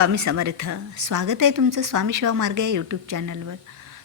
स्वामी समर्थ. स्वागत आहे तुमचं स्वामी शिवा मार्ग या यूट्यूब चॅनलवर.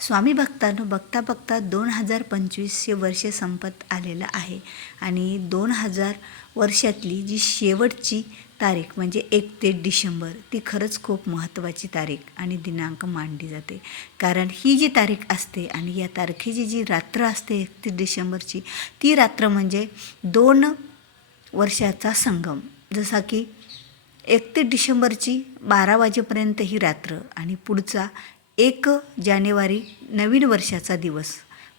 स्वामी भक्तांनो, बघता बघता 2025 वर्ष संपत आलेलं आहे आणि 2000 वर्षातली जी शेवटची तारीख म्हणजे 1 ते डिसेंबर, ती खरंच खूप महत्त्वाची तारीख आणि दिनांक मानली जाते. कारण ही जी तारीख असते आणि या तारखेची जी रात्र असते 31 डिसेंबरची, ती रात्र म्हणजे 2 वर्षाचा संगम. जसा की 31 डिसेंबरची 12 वाजेपर्यंत ही रात्र आणि पुढचा 1 जानेवारी नवीन वर्षाचा दिवस.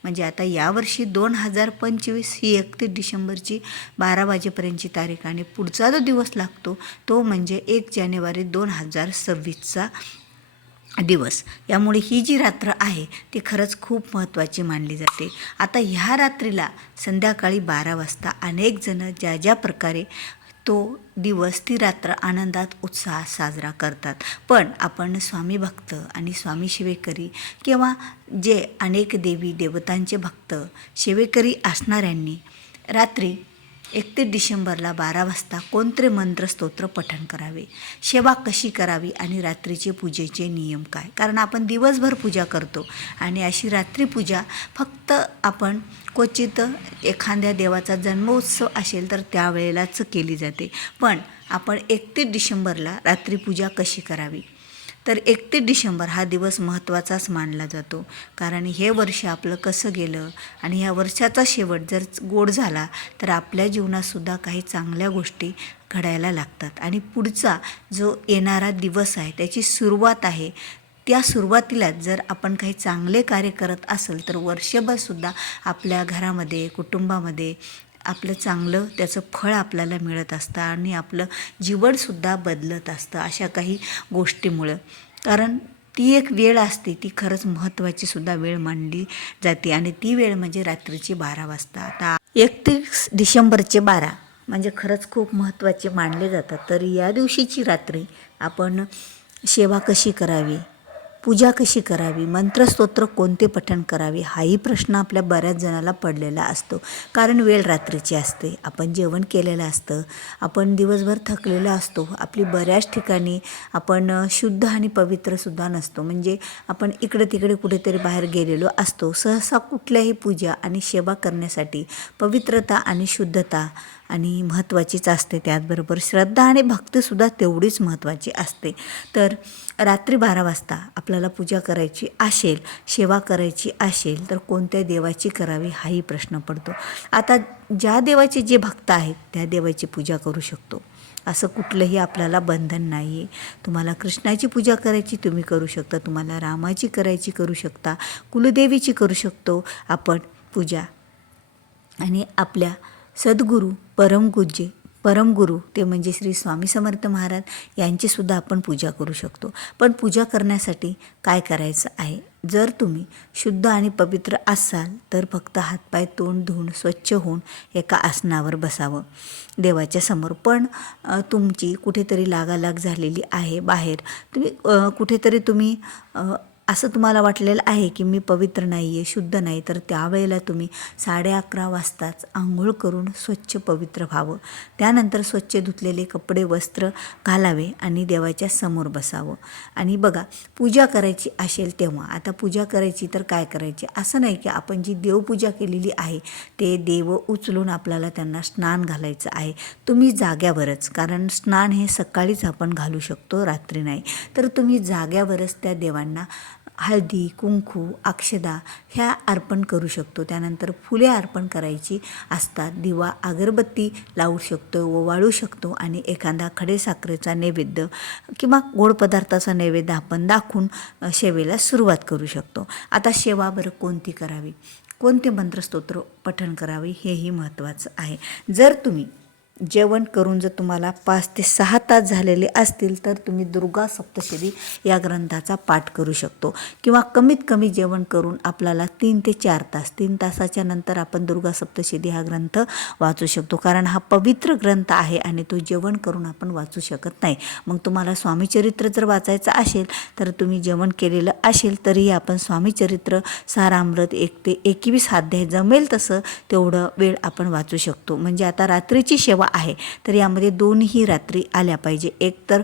म्हणजे आता यावर्षी 2025 ही 31 डिसेंबरची 12 वाजेपर्यंतची तारीख आणि पुढचा जो दिवस लागतो तो म्हणजे 1 जानेवारी 2026चा दिवस. यामुळे ही जी रात्र आहे ती खरंच खूप महत्त्वाची मानली जाते. आता ह्या रात्रीला संध्याकाळी 12 वाजता अनेक जण ज्या ज्या प्रकारे तो दिवस, ती रात्र आनंदात उत्साहात साजरा करतात. पण आपण स्वामी भक्त आणि स्वामी सेवेकरी किंवा जे अनेक देवी देवतांचे भक्त सेवेकरी असणाऱ्यांनी रात्री 31 डिसेंबरला 12 वाजता कोणते मंत्र स्तोत्र पठण करावे, सेवा कशी करावी आणि रात्रीचे पूजेचे नियम काय. कारण आपण दिवसभर पूजा करतो आणि अशी रात्री पूजा फक्त आपण क्वचित एखाद्या देवाचा जन्मोत्सव असेल तर त्यावेळेलाच केली जाते. पण आपण 31 डिसेंबरला रात्री पूजा कशी करावी, तर 31 डिसेंबर हा दिवस महत्त्वाचाच मानला जातो. कारण हे वर्ष आपलं कसं गेलं आणि ह्या वर्षाचा शेवट जर गोड झाला तर आपल्या जीवनातसुद्धा काही चांगल्या गोष्टी घडायला लागतात आणि पुढचा जो येणारा दिवस आहे त्याची सुरुवात आहे. त्या सुरुवातीलाच जर आपण काही चांगले कार्य करत असेल तर वर्षभरसुद्धा आपल्या घरामध्ये, कुटुंबामध्ये आपलं चांगलं त्याचं फळ आपल्याला मिळत असतं आणि आपलं जीवनसुद्धा बदलत असतं अशा काही गोष्टीमुळं. कारण ती एक वेळ असते, ती खरंच महत्त्वाची सुद्धा वेळ मानली जाते आणि ती वेळ म्हणजे रात्रीची 12 वाजता. आता 31 डिसेंबरचे 12 म्हणजे खरंच खूप महत्त्वाचे मानले जातात. तर या दिवशीची रात्री आपण सेवा कशी करावी, पूजा कशी करावी, मंत्रस्तोत्र कोणते पठण करावे, हाही प्रश्न आपल्या बऱ्याच जणाला पडलेला असतो. कारण वेळ रात्रीची असते, आपण जेवण केलेलं असतं, आपण दिवसभर थकलेला असतो, आपली बऱ्याच ठिकाणी आपण शुद्ध आणि पवित्रसुद्धा नसतो. म्हणजे आपण इकडे तिकडे कुठेतरी बाहेर गेलेलो असतो. सहसा कुठल्याही पूजा आणि सेवा करण्यासाठी पवित्रता आणि शुद्धता आणि महत्त्वाचीच असते. त्याचबरोबर श्रद्धा आणि भक्तीसुद्धा तेवढीच महत्त्वाची असते. तर रात्री 12 वाजता आपल्याला पूजा करायची असेल, सेवा करायची असेल तर कोणत्या देवाची करावी हाही प्रश्न पडतो. आता ज्या देवाचे जे भक्त आहेत त्या देवाची पूजा करू शकतो, असं कुठलंही आपल्याला बंधन नाही आहे. तुम्हाला कृष्णाची पूजा करायची तुम्ही करू शकता, तुम्हाला रामाची करायची करू शकता, कुलदेवीची करू शकतो आपण पूजा. आणि आपल्या सद्गुरू परमगुरू ते म्हणजे श्री स्वामी समर्थ महाराज यांचीसुद्धा आपण पूजा करू शकतो. पण पूजा करण्यासाठी काय करायचं आहे, जर तुम्ही शुद्ध आणि पवित्र असाल तर फक्त हातपाय तोंड धुवून स्वच्छ होऊन एका आसनावर बसावं देवाच्या समोर. पण तुमची कुठेतरी लागालाग झालेली आहे बाहेर, कुठेतरी तुम्ही असं तुम्हाला वाटलेलं आहे की मी पवित्र नाही आहे, शुद्ध नाही, तर त्यावेळेला तुम्ही 11:30 वाजताच आंघोळ करून स्वच्छ पवित्र व्हावं. त्यानंतर स्वच्छ धुतलेले कपडे वस्त्र घालावे आणि देवाच्या समोर बसावं. आणि बघा, पूजा करायची असेल तेव्हा, आता पूजा करायची तर काय करायची, असं नाही की आपण जी देवपूजा केलेली आहे ते देव उचलून आपल्याला त्यांना स्नान घालायचं आहे. तुम्ही जाग्यावरच, कारण स्नान हे सकाळीच आपण घालू शकतो, रात्री नाही. तर तुम्ही जाग्यावरच त्या देवांना हळदी, कुंकू, अक्षदा ह्या अर्पण करू शकतो. त्यानंतर फुले अर्पण करायची असतात, दिवा अगरबत्ती लावू शकतो, ओवाळू शकतो आणि एखादा खडेसाखरेचा नैवेद्य किंवा गोड पदार्थाचा नैवेद्य आपण दाखवून सेवेला सुरुवात करू शकतो. आता सेवा बरं कोणती करावी, कोणते मंत्रस्तोत्र पठण करावे हेही महत्त्वाचं आहे. जर तुम्ही जेवण करून जर तुम्हाला 5 ते 6 तास झालेले असतील तर तुम्ही दुर्गा सप्तशती या ग्रंथाचा पाठ करू शकतो. किंवा कमीत कमी जेवण करून आपल्याला 3 ते 4 तास, 3 तासाच्या नंतर आपण दुर्गा सप्तशती हा ग्रंथ वाचू शकतो. कारण हा पवित्र ग्रंथ आहे आणि तो जेवण करून आपण वाचू शकत नाही. मग तुम्हाला स्वामीचरित्र जर वाचायचं असेल तर तुम्ही जेवण केलेलं असेल तरीही आपण स्वामीचरित्र सारामृत 1 ते 21 अध्याय जमेल तसं तेवढं वेळ आपण वाचू शकतो. म्हणजे आता रात्रीची सेवा आहे तर यामध्ये दोन्ही रात्री आल्या पाहिजे. एक तर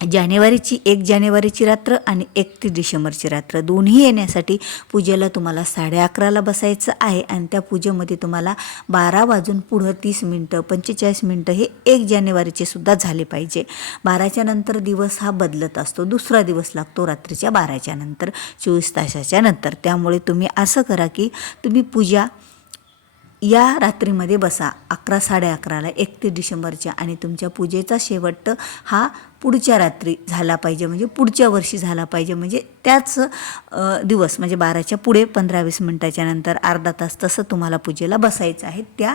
1 जानेवारीची रात्र आणि 31 डिसेंबरची रात्र दोन्ही येण्यासाठी पूजेला तुम्हाला 11:30ला बसायचं आहे आणि त्या पूजेमध्ये तुम्हाला 12 वाजून पुढं 30 मिनटं 45 मिनटं हे 1 जानेवारीचे सुद्धा झाले पाहिजे. 12च्या नंतर दिवस हा बदलत असतो, दुसरा दिवस लागतो रात्रीच्या 12च्या नंतर 24 तासाच्या नंतर. त्यामुळे तुम्ही असं करा की तुम्ही पूजा या रात्रीमध्ये बसा 11 11:30ला 31 डिसेंबरच्या आणि तुमच्या पूजेचा शेवट हा पुढच्या रात्री झाला पाहिजे, म्हणजे पुढच्या वर्षी झाला पाहिजे, म्हणजे त्याच दिवस म्हणजे 12च्या पुढे 15-20 मिनटाच्या नंतर अर्धा तास तसं तुम्हाला पूजेला बसायचं आहे त्या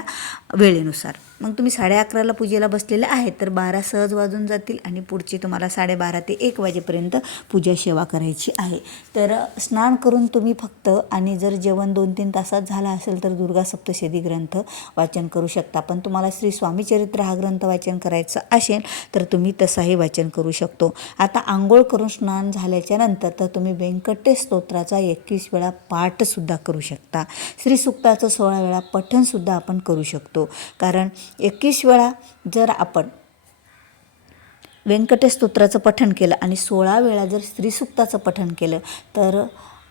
वेळेनुसार. मग तुम्ही 11:30ला पूजेला बसलेले आहेत तर 12 सहज वाजून जातील आणि पुढची तुम्हाला 12:30 ते 1 वाजेपर्यंत पूजा सेवा करायची आहे. तर स्नान करून तुम्ही फक्त आणि जर जेवण 2-3 तासात झाला असेल तर दुर्गा सप्तशती ग्रंथ वाचन करू शकता. पण तुम्हाला श्री स्वामी चरित्र हा ग्रंथ वाचन करायचा असेल तर तुम्ही तसाही वाचन करू शकतो. आता आंघोळ करून स्नान झाल्याच्या नंतर तर तुम्ही व्यंकटेश स्तोत्राचा 21 वेळा पाठसुद्धा करू शकता. श्रीसूक्ताचं 16 वेळा पठणसुद्धा आपण करू शकतो. कारण 21 वेळा जर आपण व्यंकटेश स्तोत्राचं पठण केलं आणि 16 वेळा जर श्रीसूक्ताचं पठण केलं तर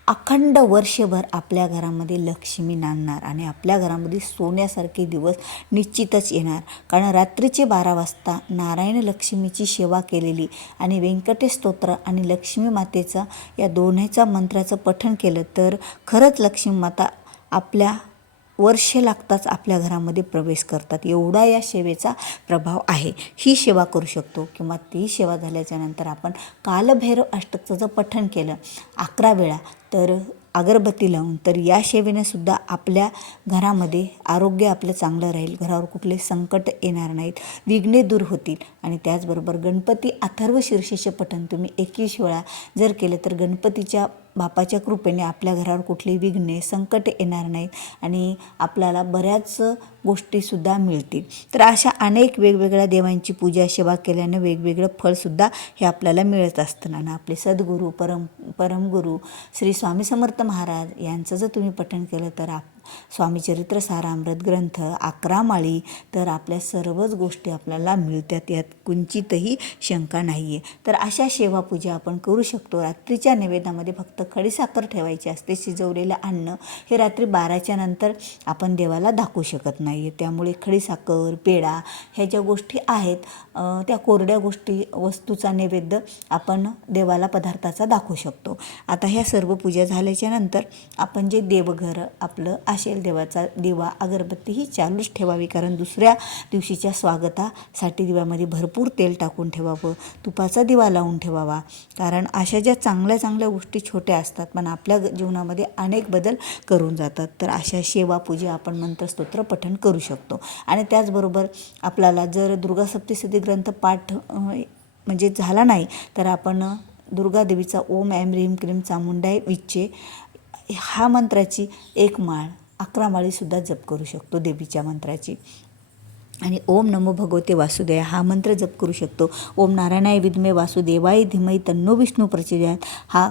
अखंड वर्षभर आपल्या घरामध्ये लक्ष्मी नांदणार आणि आपल्या घरामध्ये सोन्यासारखे दिवस निश्चितच येणार. कारण रात्रीचे 12 वाजता नारायण लक्ष्मीची सेवा केलेली आणि व्यंकटेश स्तोत्र आणि लक्ष्मी मातेचा या दोन्हीचा मंत्राचं पठण केलं तर खरंच लक्ष्मी माता आपल्या वर्ष लागताच आपल्या घरामध्ये प्रवेश करतात. एवढा या सेवेचा प्रभाव आहे. ही सेवा करू शकतो किंवा ती सेवा झाल्याच्या नंतर आपण कालभैरव अष्टकचं जर पठण केलं 11 वेळा तर अगरबत्ती लावून तर या सेवेने सुद्धा आपल्या घरामध्ये आरोग्य आपलं चांगलं राहील, घरावर कुठले संकट येणार नाहीत, विघ्ने दूर होतील. आणि त्याचबरोबर गणपती अथर्व शीर्षेचे पठण तुम्ही 21 वेळा जर केलं तर गणपतीच्या बापाच्या कृपेने आपल्या घरावर कुठली विघ्ने संकट येणार नाहीत आणि आपल्याला बऱ्याच गोष्टीसुद्धा मिळतील. तर अशा अनेक वेगवेगळ्या देवांची पूजा सेवा केल्यानं वेगवेगळं फळसुद्धा हे आपल्याला मिळत असतं. आणि आपले सद्गुरू परमगुरू श्री स्वामी समर्थ महाराज यांचं जर तुम्ही पठण केलं तर स्वामी चरित्र सारामृत ग्रंथ 11 माळी तर आपल्या सर्वच गोष्टी आपल्याला मिळतात, यात कुंचितही शंका नाही आहे. तर अशा सेवा पूजा आपण करू शकतो. रात्रीच्या नैवेद्यामध्ये फक्त खडीसाखर ठेवायची असते. शिजवलेलं अन्न हे रात्री 12च्या नंतर आपण देवाला दाखवू शकत नाही आहे. त्यामुळे खडीसाखर पेढा ह्या ज्या गोष्टी आहेत त्या कोरड्या गोष्टी वस्तूचा नैवेद्य आपण देवाला पदार्थाचा दाखवू शकतो. आता ह्या सर्व पूजा झाल्याच्या नंतर आपण जे देवघर आपलं असेल देवाचा दिवा अगरबत्ती ही चालूच ठेवावी. कारण दुसऱ्या दिवशीच्या स्वागतासाठी दिव्यामध्ये भरपूर तेल टाकून ठेवावं, तुपाचा दिवा लावून ठेवावा. कारण अशा ज्या चांगल्या चांगल्या गोष्टी छोट्या असतात पण आपल्या जीवनामध्ये अनेक बदल करून जातात. तर अशा सेवा पूजा आपण मंत्रस्तोत्र पठण करू शकतो. आणि त्याचबरोबर आपल्याला जर दुर्गा सप्तशती ग्रंथ पाठ म्हणजे झाला नाही तर आपण दुर्गादेवीचा ओम ऐं ह्रीं क्लीं चामुंडाय विच्चे हा मंत्राची 1 माळ 11 माळीसुद्धा जप करू शकतो देवीच्या मंत्राची. आणि ओम नमो भगवते वासुदेवाय हा मंत्र जप करू शकतो. ओम नारायणाय विद्महे वासुदेवाय धीमहि तन्नो विष्णू प्रचोदयात् हा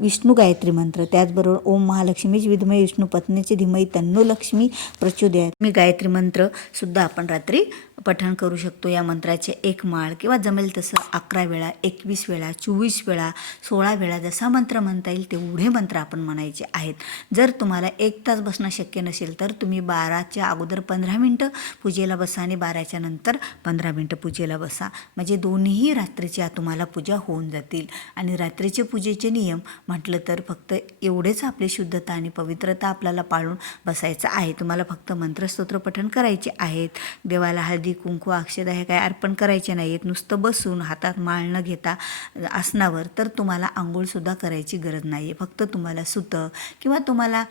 विष्णू गायत्री मंत्र. त्याचबरोबर ओम महालक्ष्मीच विद्महे विष्णू पत्नीचे धीमहि तन्नो लक्ष्मी प्रचोदयात् मी गायत्री मंत्र सुद्धा आपण रात्री पठण करू शकतो. या मंत्राचे 1 माळ किंवा जमेल तसं 11 वेळा 21 वेळा 24 वेळा 16 वेळा जसा मंत्र म्हणता येईल तेवढे मंत्र आपण म्हणायचे आहेत. जर तुम्हाला 1 तास बसणं शक्य नसेल तर तुम्ही 12च्या अगोदर 15 मिनटं पूजेला बसा आणि 12च्या नंतर 15 मिनटं पूजेला बसा. म्हणजे दोन्हीही रात्रीच्या तुम्हाला पूजा होऊन जातील. आणि रात्रीचे पूजेचे नियम म्हटलं तर फक्त एवढेच आपली शुद्धता आणि पवित्रता आपल्याला पाळून बसायचं आहे. तुम्हाला फक्त मंत्रस्तोत्र पठण करायचे आहेत. देवाला हळदी कुंकू अक्षदा हे काय अर्पण करायचे नाही आहेत. नुसतं बसून हातात माळ न घेता आसनावर तर तुम्हाला आंघोळसुद्धा करायची गरज नाही आहे. फक्त तुम्हाला सुतं किंवा तुम्हाला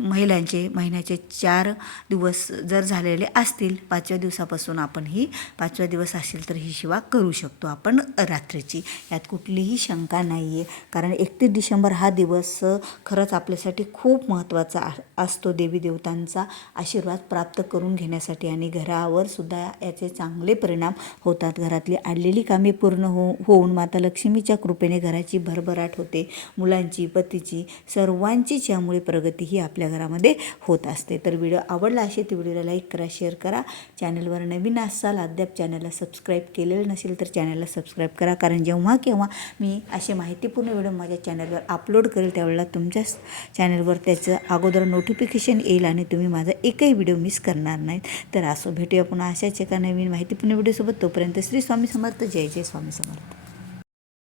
महिलांचे महिन्याचे 4 दिवस जर झालेले असतील 5व्या दिवसापासून आपण ही 5वा दिवस असेल तर ही सेवा करू शकतो आपण रात्रीची. यात कुठलीही शंका नाही आहे. कारण 31 डिसेंबर हा दिवस खरंच आपल्यासाठी खूप महत्त्वाचा असतो. देवी देवतांचा आशीर्वाद प्राप्त करून घेण्यासाठी आणि घरावर सुद्धा याचे चांगले परिणाम होतात. घरातली अडलेली कामे पूर्ण होऊन माता लक्ष्मीच्या कृपेने घराची भरभराट होते. मुलांची, पतीची, सर्वांचीच यामुळे प्रगती ही आपल्या घरामध्ये होत असते. तर व्हिडिओ आवडला असेल तर व्हिडिओला लाईक करा, शेअर करा. चॅनलवर नवीन असाल, अद्याप चॅनलला सबस्क्राईब केलेलं नसेल तर चॅनलला सबस्क्राईब करा, कारण जेव्हा केव्हा मी असे माहितीपूर्ण व्हिडिओ माझ्या चॅनलवर अपलोड करेल त्यावेळेला तुमच्याच चॅनलवर त्याचं अगोदर नोटिफिकेशन येईल आणि तुम्ही माझा एकही व्हिडिओ मिस करणार नाहीत. तर असं भेटूया पुन्हा अशाच एका नवीन माहितीपूर्ण व्हिडिओसोबत. तोपर्यंत श्री स्वामी समर्थ. जय जय स्वामी समर्थ.